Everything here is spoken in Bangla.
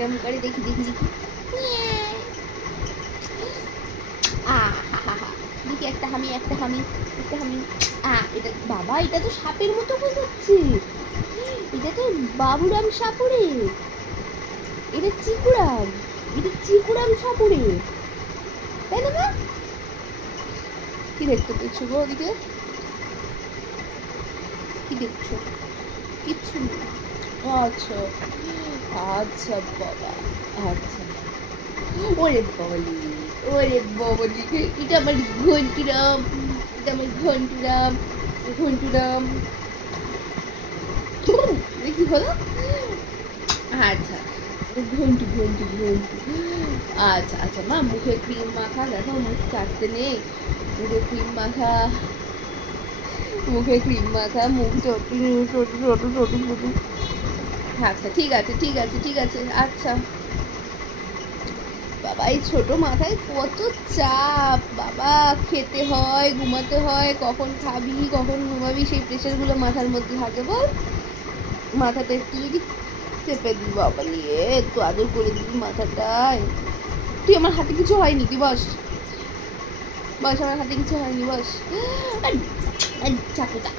এরকম করে দেখি দেখি দেখি দেখি একটা হামি একটা হামি একটা হামি। এটা বাবা, এটা তো সাপের মতো হয়ে যাচ্ছে। এটা তো বাবুরাম সাপুরে, এটা চিকুরাম, এটা চিকুরাম সাপুরে, তাই না? কি দেখতে পেয়েছো গো ওদিকে? কি দেখছো? কিচ্ছু নেই। আচ্ছা আচ্ছা বাবা, আচ্ছা। ওরে বাবালি, ওরে বাবালি, এটা আমার ঘন্টুরাম, এটা আমার ঘন্টুরাম, ঘন্টুরাম। কি হলো? আচ্ছা, ঘন্টু ঘন্টু ঘন্টু। আচ্ছা আচ্ছা মা, মুখে ক্রিম মাখা, দেখো মুখ চাটতে নেই, মুখে ক্রিম মাখা, মুখে ক্রিম মাখা, মুখ চটি চটি চটি চটি চটি। আচ্ছা ঠিক আছে ঠিক আছে ঠিক আছে। আচ্ছা বাবা, এই ছোট মাথায় কত চাপ বাবা, খেতে হয়, ঘুমাতে হয়, কখন খাবি কখন ঘুমাবি সেই প্রেশারগুলো মাথার মধ্যে থাকে বল। মাথাটা একটু যদি চেপে দিই বাবা নিয়ে, একটু আদর করে দিবি মাথাটায়। তুই আমার হাতে কিছু হয়নি, তুই বস বস, আমার হাতে কিছু হয়নি, বস। চাকুটা